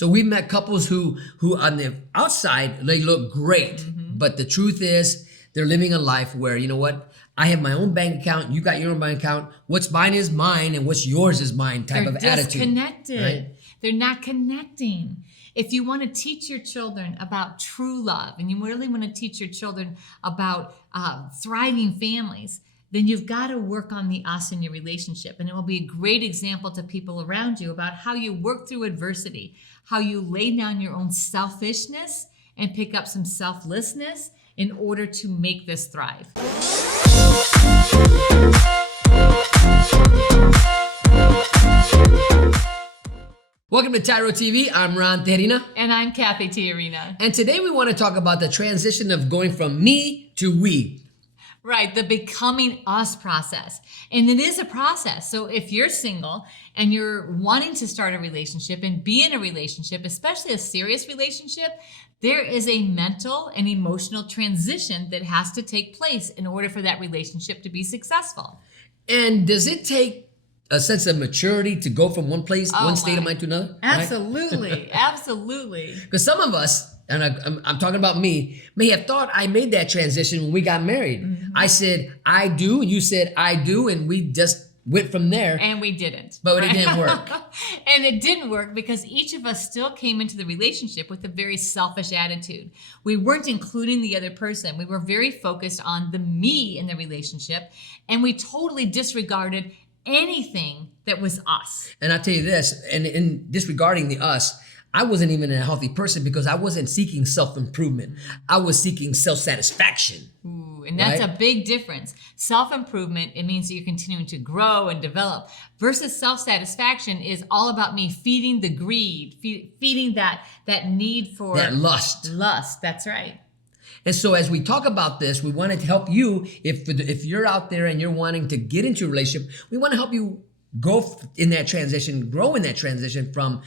So we've met couples who on the outside, they look great. But the truth is they're living a life where, you know what? I have my own bank account. You got your own bank account. What's mine is mine and what's yours is mine type of attitude. They're disconnected. Right? They're not connecting. If you want to teach your children about true love and you really want to teach your children about thriving families, then you've got to work on the us in your relationship. And it will be a great example to people around you about how you work through adversity, how you lay down your own selfishness and pick up some selflessness in order to make this thrive. Welcome to TYRO TV. I'm Ron Tijerina. And I'm Cathy Tijerina. And today we want to talk about the transition of going from me to we. Right, the becoming us process. And it is a process. So if you're single and you're wanting to start a relationship and be in a relationship, especially a serious relationship, there is a mental and emotional transition that has to take place in order for that relationship to be successful. And does it take a sense of maturity to go from one place, one state of mind to another? Absolutely, Right? absolutely. Because some of us, and I'm talking about me, may have thought I made that transition when we got married. I said, I do, and you said, I do, and we just went from there. And we didn't. But it didn't work. And it didn't work because each of us still came into the relationship with a very selfish attitude. We weren't including the other person. We were very focused on the me in the relationship, and we totally disregarded anything that was us. And I'll tell you this, and in disregarding the us, I wasn't even a healthy person because I wasn't seeking self-improvement. I was seeking self-satisfaction. Ooh, and that's right? a big difference. Self-improvement, it means that you're continuing to grow and develop, versus self-satisfaction is all about me feeding the greed, feeding that need for that lust. Lust, that's right. And so as we talk about this, we wanted to help you, if you're out there and you're wanting to get into a relationship, we want to help you go in that transition, grow in that transition from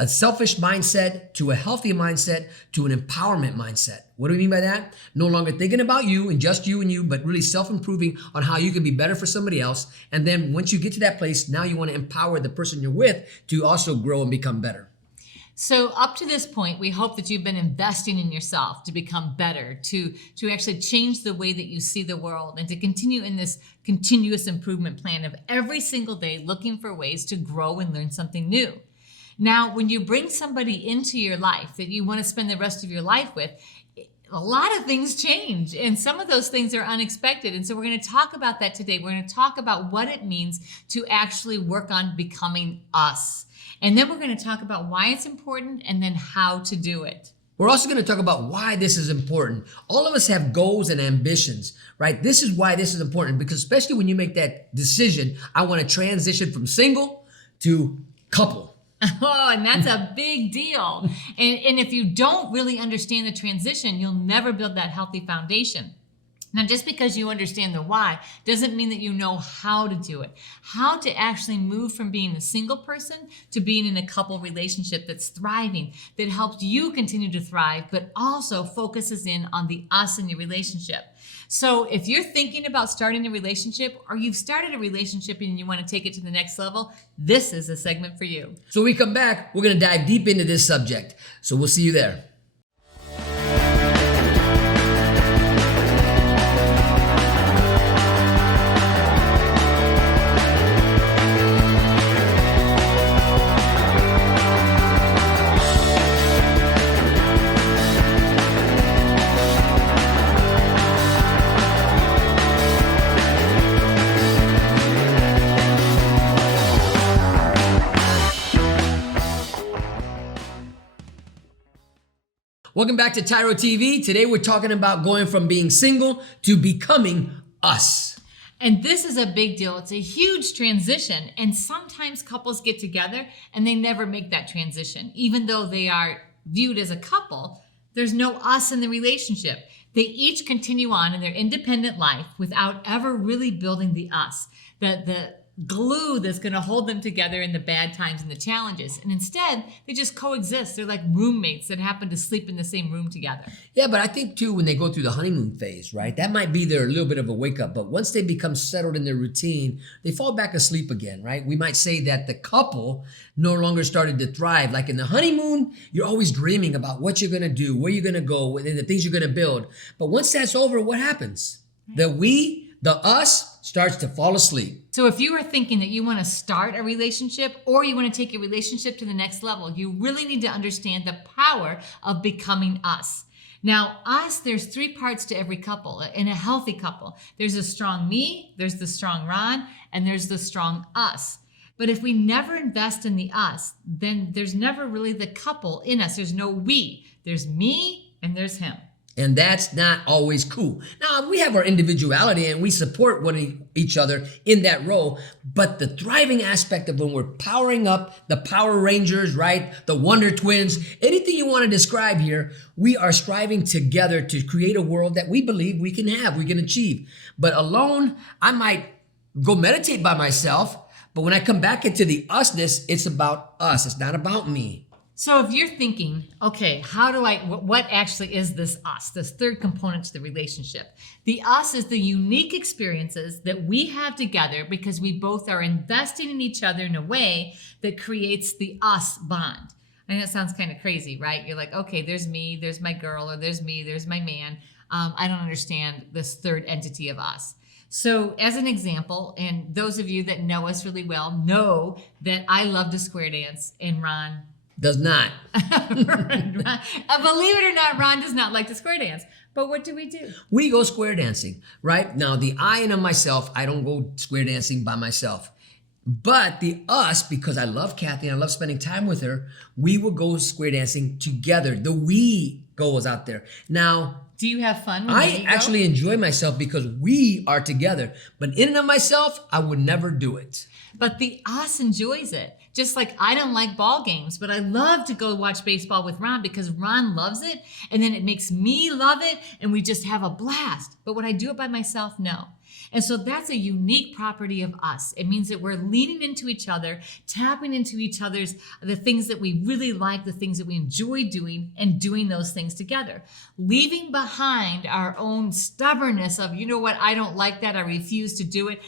a selfish mindset to a healthy mindset to an empowerment mindset. What do we mean by that? No longer thinking about you and just you and you, but really self-improving on how you can be better for somebody else. And then once you get to that place, now you want to empower the person you're with to also grow and become better. So up to this point, we hope that you've been investing in yourself to become better, to actually change the way that you see the world, and to continue in this continuous improvement plan of every single day looking for ways to grow and learn something new. Now, when you bring somebody into your life that you want to spend the rest of your life with, a lot of things change, and some of those things are unexpected. And so we're going to talk about that today. We're going to talk about what it means to actually work on becoming us. And then we're going to talk about why it's important and then how to do it. We're also going to talk about why this is important. All of us have goals and ambitions, right? This is why this is important, because especially when you make that decision, I want to transition from single to couple. Oh, and that's a big deal. And if you don't really understand the transition, you'll never build that healthy foundation. Now, just because you understand the why doesn't mean that you know how to do it. How to actually move from being a single person to being in a couple relationship that's thriving, that helps you continue to thrive, but also focuses in on the us in your relationship. So if you're thinking about starting a relationship, or you've started a relationship and you want to take it to the next level, this is a segment for you. So when we come back, we're going to dive deep into this subject. So we'll see you there. Welcome back to TYRO TV. Today we're talking about going from being single to becoming us. And this is a big deal. It's a huge transition. And sometimes couples get together and they never make that transition. Even though they are viewed as a couple, there's no us in the relationship. They each continue on in their independent life without ever really building the us, the glue that's going to hold them together in the bad times and the challenges. And instead, they just coexist. They're like roommates that happen to sleep in the same room together. Yeah, but I think too, when they go through the honeymoon phase, right, that might be their little bit of a wake up. But once they become settled in their routine, they fall back asleep again, right? We might say that the couple no longer started to thrive. Like in the honeymoon, you're always dreaming about what you're going to do, where you're going to go, and the things you're going to build. But once that's over, what happens? The us starts to fall asleep. So if you are thinking that you want to start a relationship or you want to take a relationship to the next level, you really need to understand the power of becoming us. Now, us, there's 3 parts to every couple. In a healthy couple, there's a strong me, there's the strong Ron, and there's the strong us. But if we never invest in the us, then there's never really the couple in us. There's no we. There's me and there's him. And that's not always cool. Now, we have our individuality and we support each other in that role. But the thriving aspect of when we're powering up the Power Rangers, right? The Wonder Twins, anything you want to describe here, we are striving together to create a world that we believe we can achieve. But alone, I might go meditate by myself. But when I come back into the usness, it's about us. It's not about me. So if you're thinking, okay, what actually is this us, this third component to the relationship? The us is the unique experiences that we have together because we both are investing in each other in a way that creates the us bond. I know that sounds kind of crazy, right? You're like, okay, there's me, there's my girl, or there's me, there's my man. I don't understand this third entity of us. So as an example, and those of you that know us really well know that I love to square dance and Ron does not. Believe it or not, Ron does not like to square dance. But what do? We go square dancing, right? Now, the I and of myself, I don't go square dancing by myself. But the us, because I love Cathy and I love spending time with her, we will go square dancing together. The we goes out there. Now, do you have fun when I actually enjoy myself because we are together. But in and of myself, I would never do it. But the us enjoys it. Just like I don't like ball games, but I love to go watch baseball with Ron because Ron loves it. And then it makes me love it. And we just have a blast. But would I do it by myself? No. And so that's a unique property of us. It means that we're leaning into each other, tapping into each other's, the things that we really like, the things that we enjoy doing, and doing those things together. Leaving behind our own stubbornness of, you know what, I don't like that, I refuse to do it.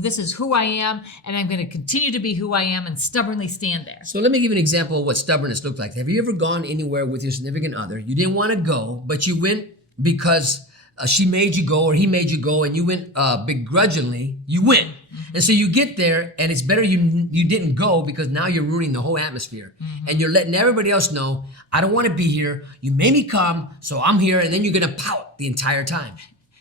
This is who I am, and I'm going to continue to be who I am and stubbornly stand there. So let me give you an example of what stubbornness looks like. Have you ever gone anywhere with your significant other? You didn't want to go, but you went because she made you go or he made you go, and you went begrudgingly. You went. Mm-hmm. And so you get there, and it's better you didn't go because now you're ruining the whole atmosphere. Mm-hmm. And you're letting everybody else know, I don't want to be here. You made me come, so I'm here. And then you're going to pout the entire time.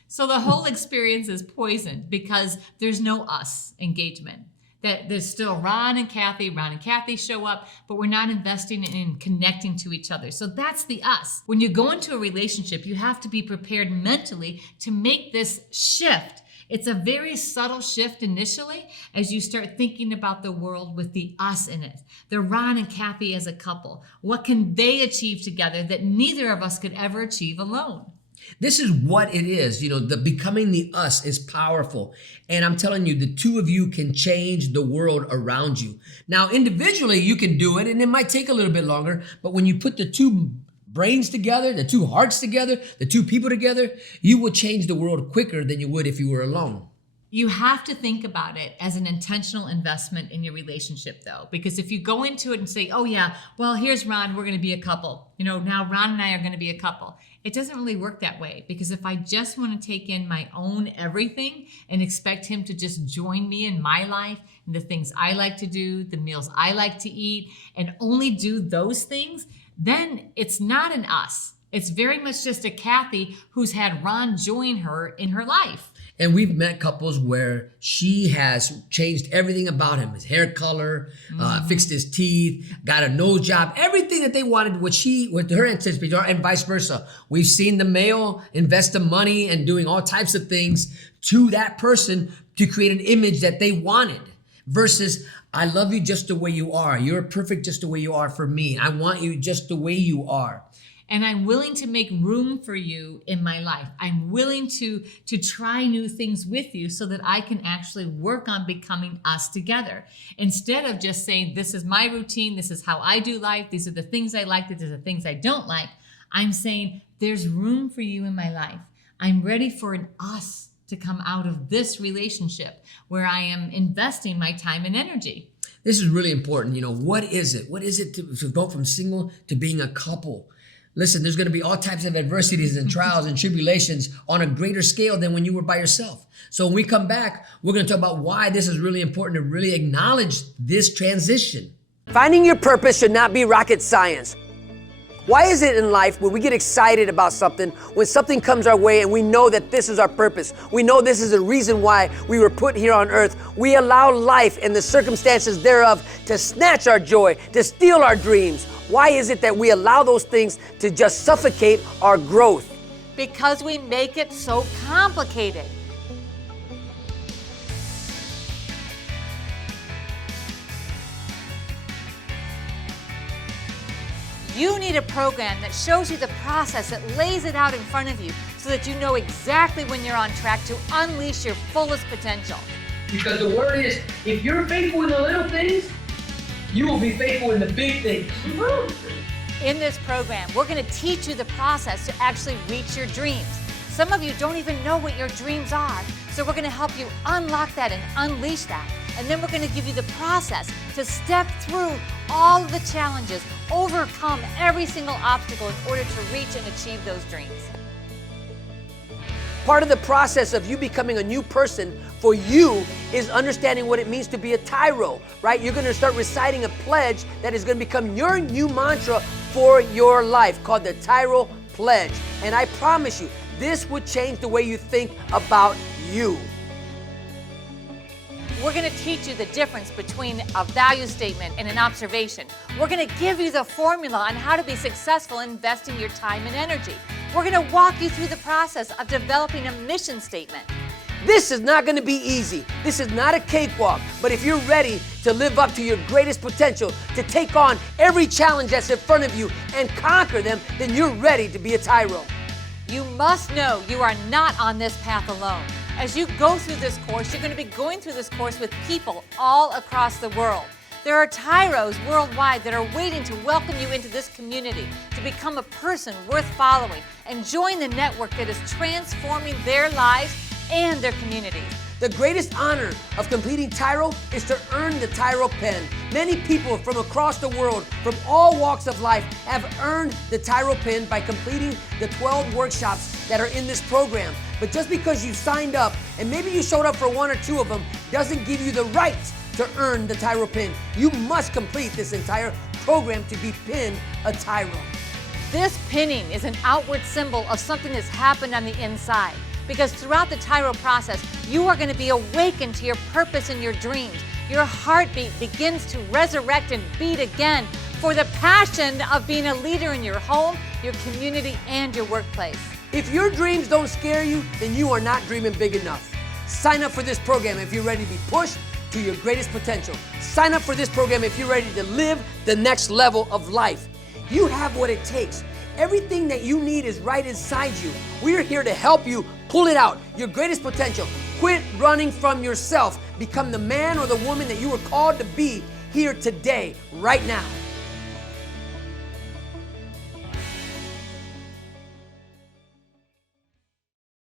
So the whole experience is poisoned because there's no us engagement. That there's still Ron and Cathy show up, but we're not investing in connecting to each other. So that's the us. When you go into a relationship, you have to be prepared mentally to make this shift. It's a very subtle shift initially as you start thinking about the world with the us in it. The Ron and Cathy as a couple. What can they achieve together that neither of us could ever achieve alone? This is what it is. You know, the becoming the us is powerful. And I'm telling you, the two of you can change the world around you. Now, individually, you can do it, and it might take a little bit longer. But when you put the two brains together, the two hearts together, the two people together, you will change the world quicker than you would if you were alone. You have to think about it as an intentional investment in your relationship, though, because if you go into it and say, oh, yeah, well, here's Ron, we're going to be a couple. You know, now Ron and I are going to be a couple. It doesn't really work that way, because if I just want to take in my own everything and expect him to just join me in my life and the things I like to do, the meals I like to eat, and only do those things, then it's not an us. It's very much just a Cathy who's had Ron join her in her life. And we've met couples where she has changed everything about him. His hair color, fixed his teeth, got a nose job, everything that they wanted, what her anticipation, and vice versa. We've seen the male invest the money and doing all types of things to that person to create an image that they wanted. Versus, I love you just the way you are. You're perfect just the way you are for me. I want you just the way you are. And I'm willing to make room for you in my life. I'm willing to try new things with you so that I can actually work on becoming us together. Instead of just saying, this is my routine, this is how I do life, these are the things I like, these are the things I don't like. I'm saying, there's room for you in my life. I'm ready for an us to come out of this relationship where I am investing my time and energy. This is really important. You know, what is it? What is it to go from single to being a couple? Listen, there's going to be all types of adversities and trials and tribulations on a greater scale than when you were by yourself. So when we come back, we're going to talk about why this is really important to really acknowledge this transition. Finding your purpose should not be rocket science. Why is it in life when we get excited about something, when something comes our way and we know that this is our purpose, we know this is the reason why we were put here on earth, we allow life and the circumstances thereof to snatch our joy, to steal our dreams? Why is it that we allow those things to just suffocate our growth? Because we make it so complicated. You need a program that shows you the process, that lays it out in front of you so that you know exactly when you're on track to unleash your fullest potential. Because the word is, if you're faithful in the little things, you will be faithful in the big things. In this program, we're going to teach you the process to actually reach your dreams. Some of you don't even know what your dreams are, so we're going to help you unlock that and unleash that. And then we're going to give you the process to step through all of the challenges, overcome every single obstacle in order to reach and achieve those dreams. Part of the process of you becoming a new person for you is understanding what it means to be a TYRO, right? You're going to start reciting a pledge that is going to become your new mantra for your life, called the TYRO Pledge. And I promise you, this would change the way you think about you. We're going to teach you the difference between a value statement and an observation. We're going to give you the formula on how to be successful in investing your time and energy. We're going to walk you through the process of developing a mission statement. This is not going to be easy. This is not a cakewalk. But if you're ready to live up to your greatest potential, to take on every challenge that's in front of you and conquer them, then you're ready to be a TYRO. You must know you are not on this path alone. As you go through this course, you're going to be going through this course with people all across the world. There are TYROs worldwide that are waiting to welcome you into this community, to become a person worth following and join the network that is transforming their lives and their communities. The greatest honor of completing TYRO is to earn the TYRO pen. Many people from across the world, from all walks of life, have earned the TYRO pen by completing the 12 workshops that are in this program. But just because you signed up, and maybe you showed up for one or two of them, doesn't give you the right to earn the TYRO pin. You must complete this entire program to be pinned a TYRO. This pinning is an outward symbol of something that's happened on the inside. Because throughout the TYRO process, you are going to be awakened to your purpose and your dreams. Your heartbeat begins to resurrect and beat again for the passion of being a leader in your home, your community, and your workplace. If your dreams don't scare you, then you are not dreaming big enough. Sign up for this program if you're ready to be pushed to your greatest potential. Sign up for this program if you're ready to live the next level of life. You have what it takes. Everything that you need is right inside you. We're here to help you pull it out, your greatest potential. Quit running from yourself. Become the man or the woman that you were called to be here today, right now.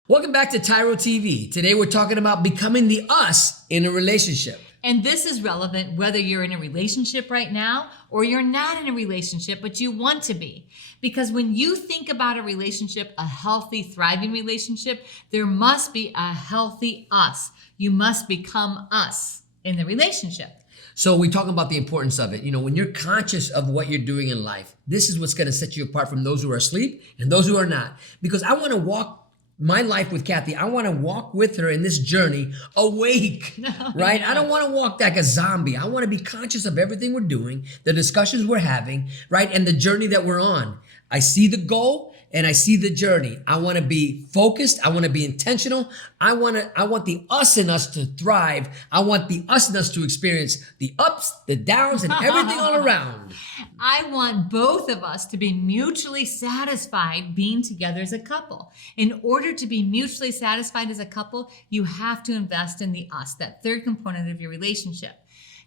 Welcome back to TYRO TV. Today we're talking about becoming the us in a relationship. And this is relevant whether you're in a relationship right now or you're not in a relationship, but you want to be. Because when you think about a relationship, a healthy, thriving relationship, there must be a healthy us. You must become us in the relationship. So we talk about the importance of it. You know, when you're conscious of what you're doing in life, this is what's going to set you apart from those who are asleep and those who are not. Because I want to walk my life with Cathy. I want to walk with her in this journey awake, right? I don't want to walk like a zombie. I want to be conscious of everything we're doing, the discussions we're having, right? And the journey that we're on. I see the goal and I see the journey. I want to be focused. I want to be intentional. I want the us in us to thrive. I want the us in us to experience the ups, the downs, and everything all around. I want both of us to be mutually satisfied being together as a couple. In order to be mutually satisfied as a couple, you have to invest in the us, that third component of your relationship.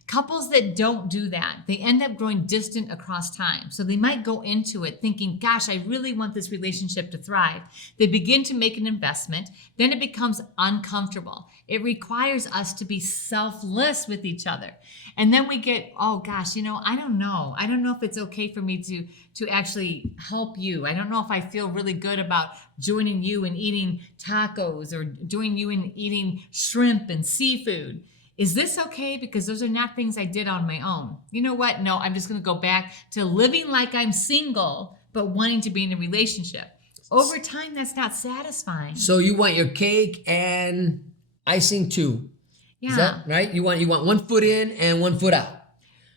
Couples that don't do that, they end up growing distant across time. So they might go into it thinking, gosh, I really want this relationship to thrive. They begin to make an investment. Then it becomes uncomfortable. It requires us to be selfless with each other. And then we get, oh gosh, I don't know. I don't know if it's okay for me to actually help you. I don't know if I feel really good about joining you in eating tacos or joining you in eating shrimp and seafood. Is this okay? Because those are not things I did on my own. You know what? No, I'm just going to go back to living like I'm single, but wanting to be in a relationship. Over time, that's not satisfying. So you want your cake and icing too. Yeah. Is that right? You want 1 foot in and 1 foot out.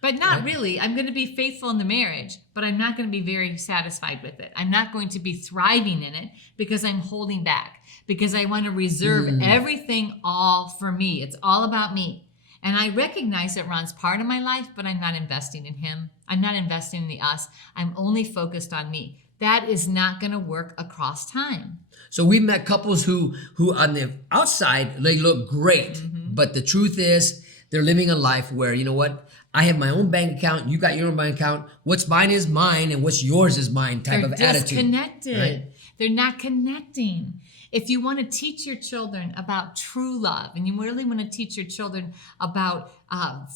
But not really. I'm going to be faithful in the marriage, but I'm not going to be very satisfied with it. I'm not going to be thriving in it because I'm holding back, because I want to reserve everything all for me. It's all about me. And I recognize that Ron's part of my life, but I'm not investing in him. I'm not investing in the us. I'm only focused on me. That is not going to work across time. So we've met couples who on the outside, they look great. But the truth is they're living a life where, you know what? I have my own bank account. You got your own bank account. What's mine is mine, and what's yours is mine type of attitude. They're disconnected. Right? They're not connecting. If you want to teach your children about true love, and you really want to teach your children about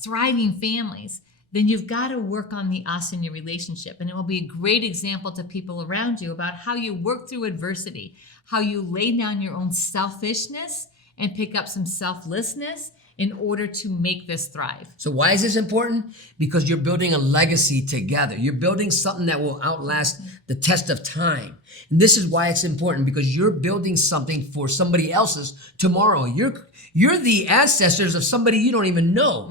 thriving families, then you've got to work on the us in your relationship. And it will be a great example to people around you about how you work through adversity, how you lay down your own selfishness and pick up some selflessness in order to make this thrive. So why is this important? Because you're building a legacy together. You're building something that will outlast the test of time. And this is why it's important, because you're building something for somebody else's tomorrow. You're the ancestors of somebody you don't even know,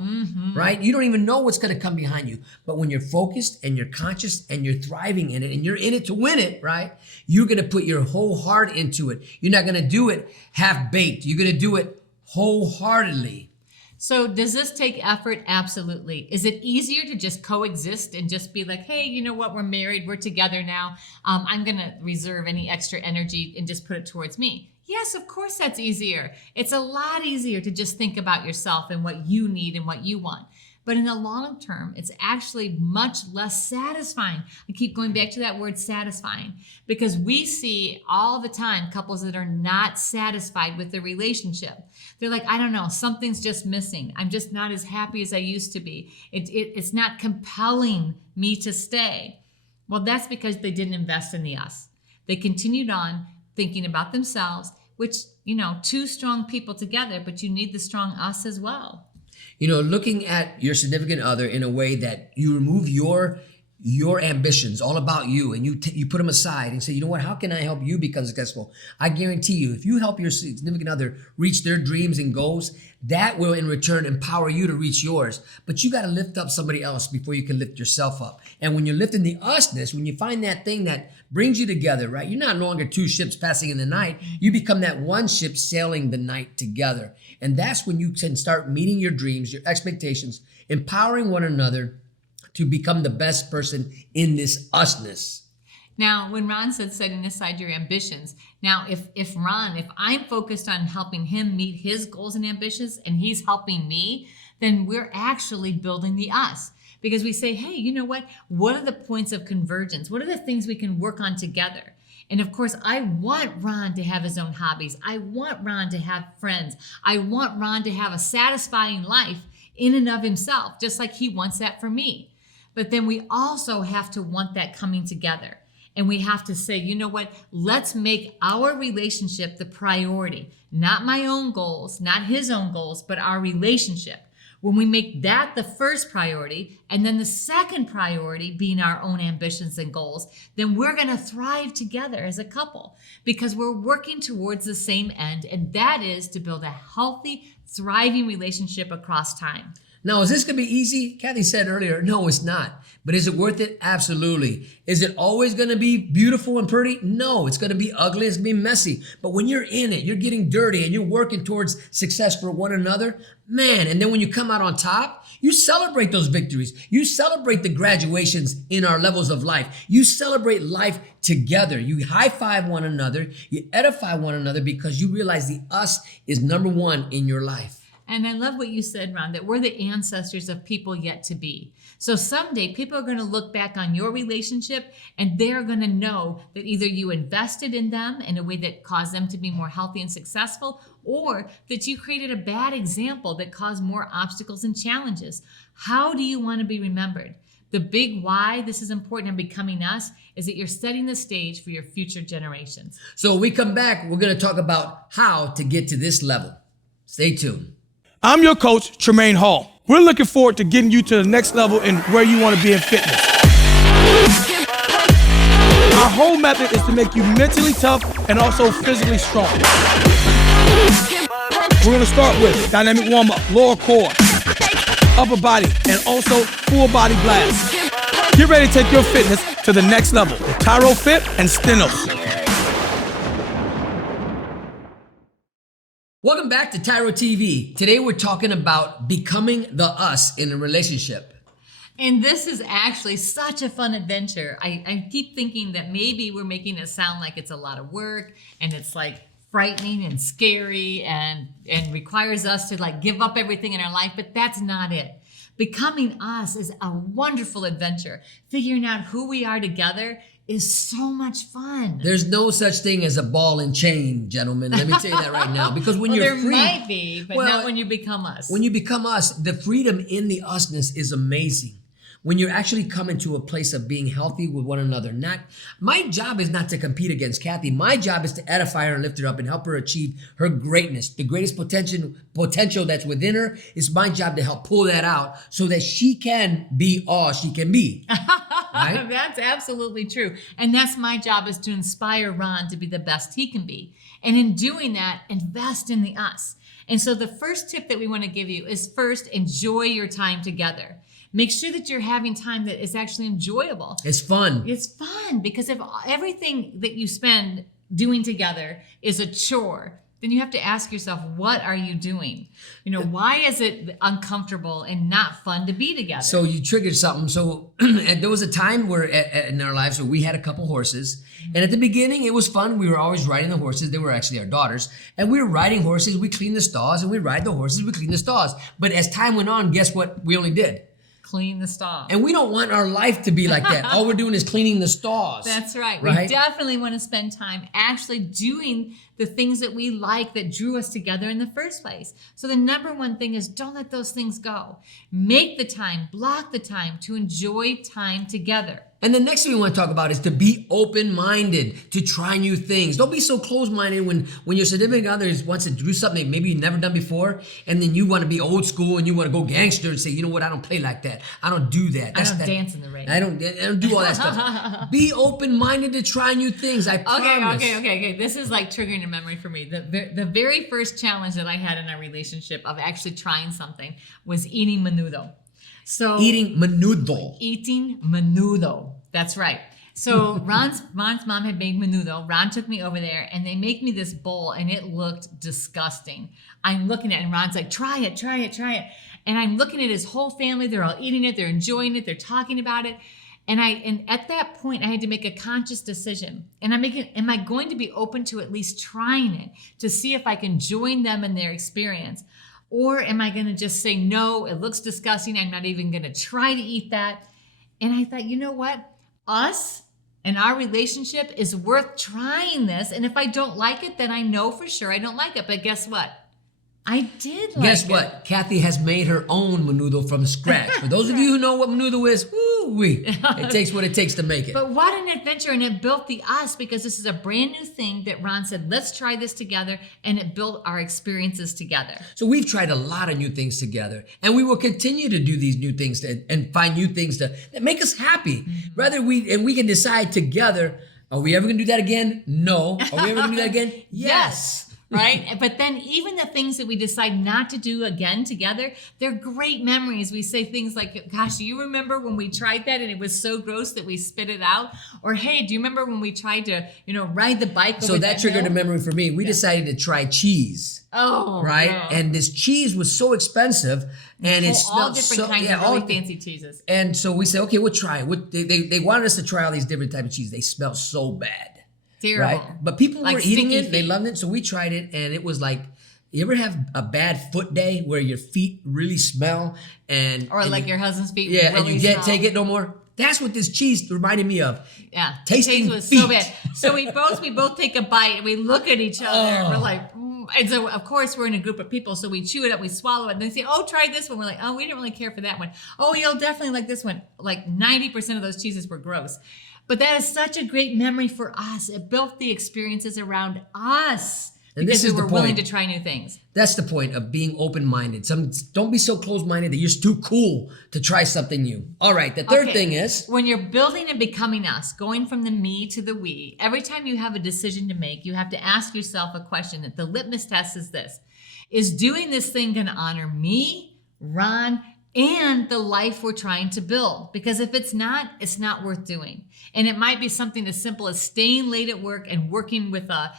right? You don't even know what's going to come behind you. But when you're focused and you're conscious and you're thriving in it and you're in it to win it, right? You're going to put your whole heart into it. You're not going to do it half-baked. You're going to do it wholeheartedly. So does this take effort? Absolutely. Is it easier to just coexist and just be like, hey, you know what? We're married. We're together now. I'm going to reserve any extra energy and just put it towards me. Yes, of course that's easier. It's a lot easier to just think about yourself and what you need and what you want. But in the long term, it's actually much less satisfying. I keep going back to that word satisfying, because we see all the time couples that are not satisfied with their relationship. They're like, I don't know, something's just missing. I'm just not as happy as I used to be. It's not compelling me to stay. Well, that's because they didn't invest in the us. They continued on thinking about themselves, which, two strong people together, but you need the strong us as well. Looking at your significant other in a way that you remove your ambitions, all about you, and you put them aside and say, you know what, how can I help you become successful? I guarantee you, if you help your significant other reach their dreams and goals, that will in return empower you to reach yours. But you got to lift up somebody else before you can lift yourself up. And when you're lifting the usness, when you find that thing that brings you together, right? You're not no longer two ships passing in the night. You become that one ship sailing the night together. And that's when you can start meeting your dreams, your expectations, empowering one another to become the best person in this usness. Now, when Ron said setting aside your ambitions, now if I'm focused on helping him meet his goals and ambitions and he's helping me, then we're actually building the us. Because we say, hey, you know what are the points of convergence? What are the things we can work on together? And of course, I want Ron to have his own hobbies. I want Ron to have friends. I want Ron to have a satisfying life in and of himself, just like he wants that for me. But then we also have to want that coming together. And we have to say, you know what, let's make our relationship the priority. Not my own goals, not his own goals, but our relationship. When we make that the first priority, and then the second priority being our own ambitions and goals, then we're going to thrive together as a couple, because we're working towards the same end, and that is to build a healthy, thriving relationship across time. Now, is this going to be easy? Cathy said earlier, no, it's not. But is it worth it? Absolutely. Is it always going to be beautiful and pretty? No, it's going to be ugly. It's going to be messy. But when you're in it, you're getting dirty and you're working towards success for one another, man. And then when you come out on top, you celebrate those victories. You celebrate the graduations in our levels of life. You celebrate life together. You high five one another. You edify one another because you realize the us is number one in your life. And I love what you said, Ron, that we're the ancestors of people yet to be. So someday people are going to look back on your relationship and they're going to know that either you invested in them in a way that caused them to be more healthy and successful, or that you created a bad example that caused more obstacles and challenges. How do you want to be remembered? The big why this is important in becoming us is that you're setting the stage for your future generations. So when we come back, we're going to talk about how to get to this level. Stay tuned. I'm your coach, Tremaine Hall. We're looking forward to getting you to the next level in where you want to be in fitness. Our whole method is to make you mentally tough and also physically strong. We're going to start with dynamic warm-up, lower core, upper body, and also full body blast. Get ready to take your fitness to the next level with TYRO Fit and Stenos. Welcome back to TYRO TV. Today we're talking about becoming the us in a relationship. And this is actually such a fun adventure. I keep thinking that maybe we're making it sound like it's a lot of work and it's like frightening and scary and requires us to like give up everything in our life, but that's not it. Becoming us is a wonderful adventure. Figuring out who we are together is so much fun. There's no such thing as a ball and chain, gentlemen. Let me tell you that right now. Because when you're free, there might be, but not when you become us. When you become us, the freedom in the usness is amazing. When you're actually coming to a place of being healthy with one another. My job is not to compete against Cathy. My job is to edify her and lift her up and help her achieve her greatness. The greatest potential that's within her. It's my job to help pull that out so that she can be all she can be. Right? That's absolutely true. And that's my job, is to inspire Ron to be the best he can be. And in doing that, invest in the us. And so the first tip that we want to give you is, first, enjoy your time together. Make sure that you're having time that is actually enjoyable. It's fun. It's fun, because if everything that you spend doing together is a chore, then you have to ask yourself, what are you doing? Why is it uncomfortable and not fun to be together? So you triggered something. So there was a time where in our lives where we had a couple horses. And at the beginning, it was fun. We were always riding the horses. They were actually our daughters. And we were riding horses. We cleaned the stalls, and we ride the horses. We clean the stalls. But as time went on, guess what we only did? Clean the stall. And we don't want our life to be like that. All we're doing is cleaning the stalls. That's right. Right? We definitely want to spend time actually doing the things that we like, that drew us together in the first place. So the number one thing is, don't let those things go. Make the time, block the time to enjoy time together. And the next thing we want to talk about is to be open-minded, to try new things. Don't be so closed-minded when your significant other wants to do something maybe you've never done before, and then you want to be old school and you want to go gangster and say, you know what, I don't play like that. I don't do that. I don't dance in the rain. I don't do all that stuff. Be open-minded to try new things. I promise. Okay. This is like triggering a memory for me. The very first challenge that I had in our relationship of actually trying something was eating menudo. So Eating menudo. That's right. So Ron's mom had made menudo. Ron took me over there, and they make me this bowl, and it looked disgusting. I'm looking at it, and Ron's like, try it. And I'm looking at his whole family. They're all eating it. They're enjoying it. They're talking about it. And at that point, I had to make a conscious decision. And am I going to be open to at least trying it to see if I can join them in their experience? Or am I going to just say, no, it looks disgusting. I'm not even going to try to eat that. And I thought, you know what? Us and our relationship is worth trying this. And if I don't like it, then I know for sure I don't like it. But guess what? I did like it. Guess what? Cathy has made her own menudo from scratch. For those of you who know what menudo is, woo-wee. It takes what it takes to make it. But what an adventure. And it built the us, because this is a brand new thing that Ron said, let's try this together. And it built our experiences together. So we've tried a lot of new things together, and we will continue to do these new things and find new things that make us happy. Mm-hmm. We can decide together, are we ever going to do that again? No. Are we ever going to do that again? Yes. right? But then even the things that we decide not to do again together, they're great memories. We say things like, gosh, do you remember when we tried that and it was so gross that we spit it out? Or, hey, do you remember when we tried to, ride the bike over So that triggered hill? a memory for me. We decided to try cheese. Oh, right? yeah. And this cheese was so expensive, and it all smelled different so kinds of really fancy cheeses. And so we said, okay, we'll try it. They wanted us to try all these different types of cheese. They smell so bad, Terrible. right? But people Like were eating stinky it. They feet. loved it. So we tried it, and it was like, you ever have a bad foot day where your feet really smell, Or and like your husband's feet yeah, really and you can't smell. take it no more? That's what this cheese reminded me of. Yeah, Tasting the taste was feet. so bad. So we both take a bite and we look at each other and we're like, and so of course we're in a group of people, so we chew it up, we swallow it, and they say, "Oh, try this one." We're like, "Oh, we didn't really care for that one." "Oh, you'll definitely like this one." Like 90% of those cheeses were gross, but that is such a great memory for us. It built the experiences around us. And Because this is we the were willing point. to try new things. That's the point of being open-minded. Don't be so closed-minded that you're too cool to try something new. All right, the third Okay. thing is, when you're building and becoming us, going from the me to the we, every time you have a decision to make, you have to ask yourself a question. That the litmus test is this: is doing this thing going to honor me, Ron, and the life we're trying to build? Because if it's not worth doing. And it might be something as simple as staying late at work and working with a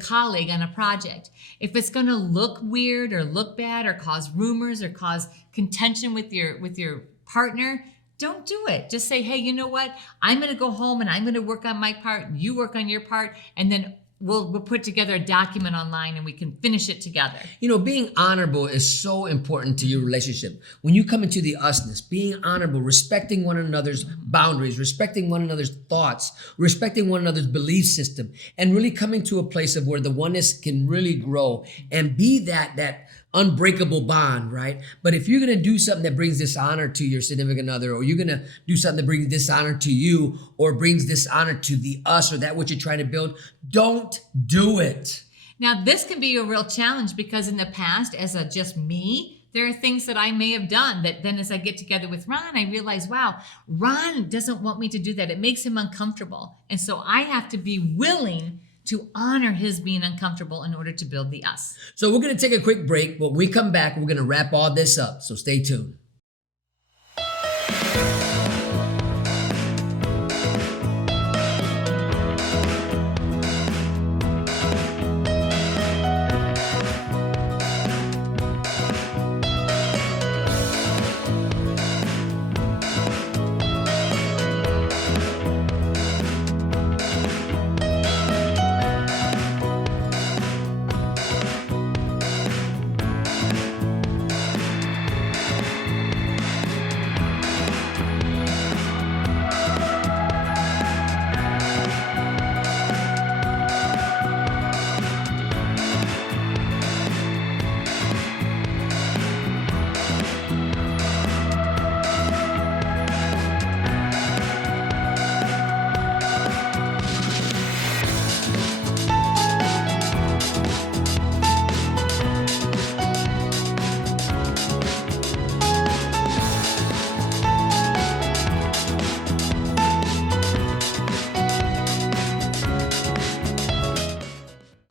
colleague on a project. If it's going to look weird or look bad or cause rumors or cause contention with your partner, don't do it. Just say, hey, you know what? I'm going to go home and I'm going to work on my part. You work on your part, and then we'll put together a document online and we can finish it together. being honorable is so important to your relationship. When you come into the usness, being honorable, respecting one another's boundaries, respecting one another's thoughts, respecting one another's belief system, and really coming to a place of where the oneness can really grow and be that unbreakable bond, right? But if you're going to do something that brings dishonor to your significant other, or you're going to do something that brings dishonor to you or brings dishonor to the us or that what you're trying to build, don't do it. Now, this can be a real challenge because in the past, as a just me, there are things that I may have done that then as I get together with Ron, I realize, wow, Ron doesn't want me to do that. It makes him uncomfortable. And so I have to be willing to honor his being uncomfortable in order to build the us. So we're going to take a quick break. When we come back, we're going to wrap all this up. So stay tuned.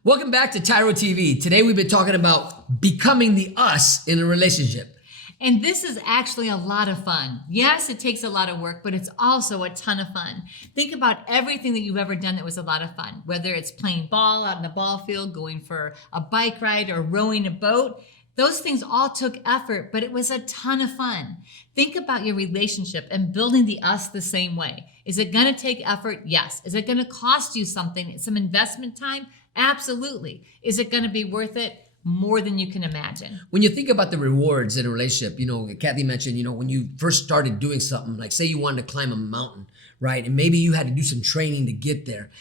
Welcome back to TYRO TV. Today we've been talking about becoming the us in a relationship. And this is actually a lot of fun. Yes, it takes a lot of work, but it's also a ton of fun. Think about everything that you've ever done that was a lot of fun, whether it's playing ball out in the ball field, going for a bike ride, or rowing a boat. Those things all took effort, but it was a ton of fun. Think about your relationship and building the us the same way. Is it going to take effort? Yes. Is it going to cost you something, some investment time? Absolutely. Is it going to be worth it? More than you can imagine. When you think about the rewards in a relationship, Cathy mentioned, when you first started doing something, like say you wanted to climb a mountain, right? And maybe you had to do some training to get there.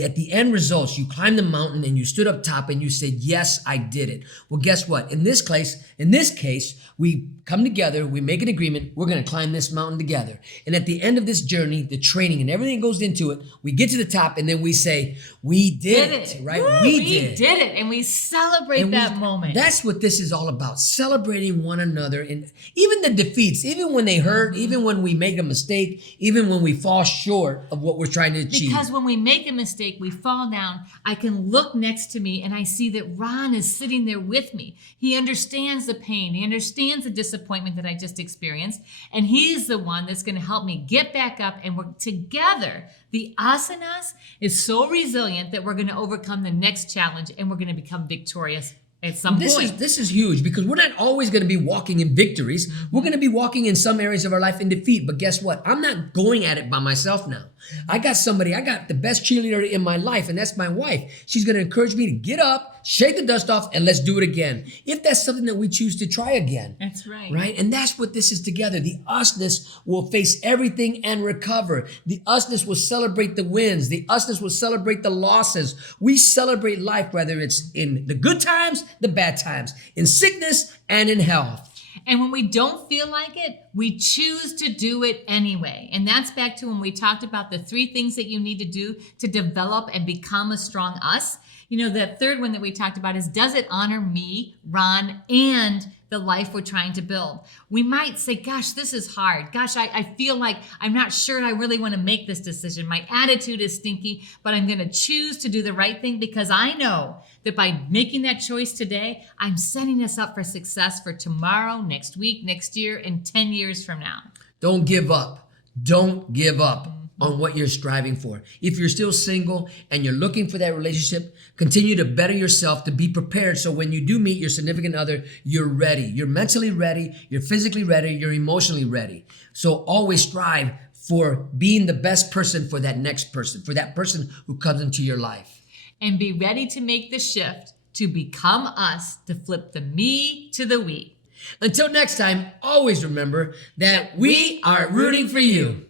At the end results, you climbed the mountain and you stood up top and you said, yes, I did it. Well, guess what? In this case, we come together, we make an agreement, we're going to climb this mountain together. And at the end of this journey, the training and everything goes into it, we get to the top and then we say, we did it, right? Woo, We did it. And we celebrate And that moment. That's what this is all about, celebrating one another. And even the defeats, even when they hurt, even when we make a mistake, even when we fall short of what we're trying to achieve. Because when we make a mistake, we fall down, I can look next to me and I see that Ron is sitting there with me. He understands the pain. He understands the disappointment that I just experienced. And he's the one that's going to help me get back up and work together. The us in us is so resilient that we're going to overcome the next challenge and we're going to become victorious at some point. This is huge because we're not always going to be walking in victories. We're going to be walking in some areas of our life in defeat. But guess what? I'm not going at it by myself now. I got the best cheerleader in my life, and that's my wife. She's going to encourage me to get up, shake the dust off, and let's do it again. If that's something that we choose to try again. That's right. Right? And that's what this is together. The usness will face everything and recover. The usness will celebrate the wins. The usness will celebrate the losses. We celebrate life, whether it's in the good times, the bad times, in sickness and in health. And when we don't feel like it, we choose to do it anyway. And that's back to when we talked about the 3 things that you need to do to develop and become a strong us. You know, the third one that we talked about is, does it honor me, Ron, and the life we're trying to build? We might say, gosh, this is hard. Gosh, I feel like I'm not sure I really want to make this decision. My attitude is stinky, but I'm going to choose to do the right thing because I know that by making that choice today, I'm setting us up for success for tomorrow, next week, next year, and 10 years from now. Don't give up. Don't give up on what you're striving for. If you're still single and you're looking for that relationship, continue to better yourself, to be prepared so when you do meet your significant other, you're ready. You're mentally ready, you're physically ready, you're emotionally ready. So always strive for being the best person for that next person, for that person who comes into your life. And be ready to make the shift to become us, to flip the me to the we. Until next time, always remember that we are rooting for you.